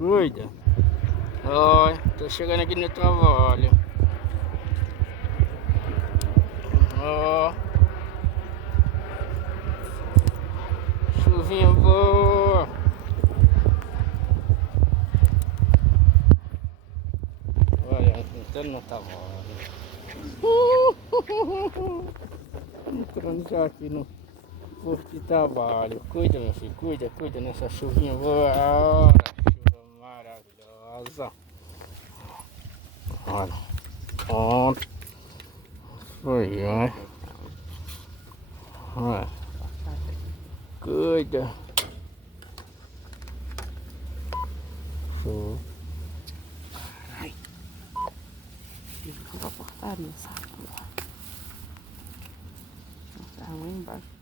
Cuida. Olha, tô chegando aqui no trabalho. Ó. Chuvinha boa. Olha, entrando no trabalho. Entrando já aqui no posto de trabalho. Cuida, meu filho, cuida nessa chuvinha boa. Olha, chuva maravilhosa. Olha, pronto. Foi, olha. Olha. Cuida. Show. Ai. Não vai portaria, sabe? Tá lá embaixo.